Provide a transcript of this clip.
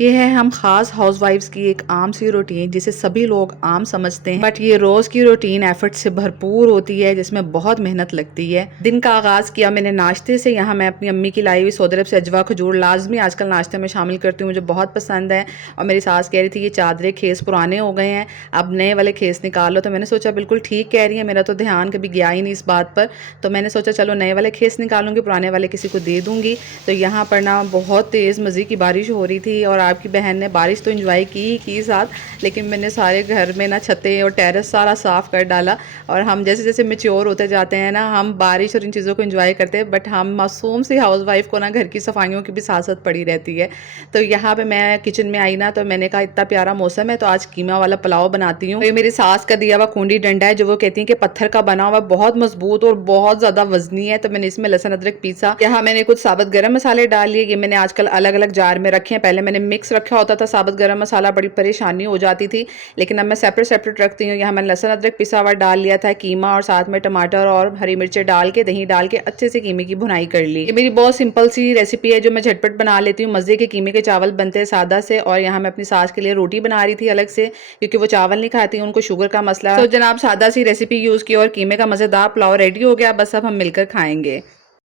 ये है हम खास हाउसवाइफ्स की एक आम सी रूटीन जिसे सभी लोग आम समझते हैं, बट ये रोज की रूटीन एफर्ट से भरपूर होती है जिसमें बहुत मेहनत लगती है। दिन का आगाज किया मैंने नाश्ते से। यहाँ मैं अपनी अम्मी की लाई हुई सऊदी अरब से अजवा खजूर लाजमी आजकल नाश्ते में शामिल करती हूँ, मुझे बहुत पसंद है। और मेरी सास कह रही थी ये चादरें खेस पुराने हो गए हैं, अब नए वाले खेस निकाल लो। तो मैंने सोचा बिल्कुल ठीक कह रही है, मेरा तो ध्यान कभी गया ही नहीं इस बात पर। तो मैंने सोचा चलो नए वाले खेस निकालूंगी, पुराने वाले किसी को दे दूंगी। तो यहाँ पर ना बहुत तेज़ मज़े की बारिश हो रही थी और आपकी बहन ने बारिश तो एंजॉय की साथ, लेकिन मैंने सारे घर में ना छतें और टेरेस सारा साफ़ कर डाला। और हम जैसे जैसे मेच्योर होते जाते हैं ना, हम बारिश और इन चीज़ों को एंजॉय करते हैं, बट हम मासूम सी हाउसवाइफ को ना घर की सफाइयों की भी साथ पड़ी रहती है। तो यहाँ पे मैं किचन में आई ना, तो मैंने कहा इतना प्यारा मौसम है तो आज कीमा वाला पुलाव बनाती हूँ। तो ये मेरी सास का दिया हुआ खूंडी डंडा है जो वो कहती है कि पत्थर का बना हुआ, बहुत मजबूत और बहुत ज़्यादा वजनी है। तो मैंने इसमें लहसुन अदरक पीसा। यहाँ मैंने कुछ साबुत गरम मसाले डाल लिए, ये मैंने आजकल अलग अलग जार में रखे हैं। पहले मैंने मिक्स रखा होता था साबुत गरम मसाला, बड़ी परेशानी हो जाती थी, लेकिन अब मैं सेपरेट सेपरेट रखती हूँ। यहाँ मैंने लहसुन अदरक पिसा हुआ डाल लिया था, कीमा और साथ में टमाटर और हरी मिर्चें डाल के दही डाल के अच्छे से कीमे की भुनाई कर ली। ये मेरी बहुत सिंपल सी रेसिपी है जो मैं झटपट बना लेती हूँ। मज़े के कीमे के चावल बनते हैं सादा से। और यहाँ मैं अपनी सास के लिए रोटी बना रही थी अलग से, क्योंकि वो चावल नहीं खाती, उनको शुगर का मसला। तो जनाब सादा सी रेसिपी यूज़ की और कीमे का मज़ेदार पुलाव रेडी हो गया, बस अब हम मिलकर खाएंगे।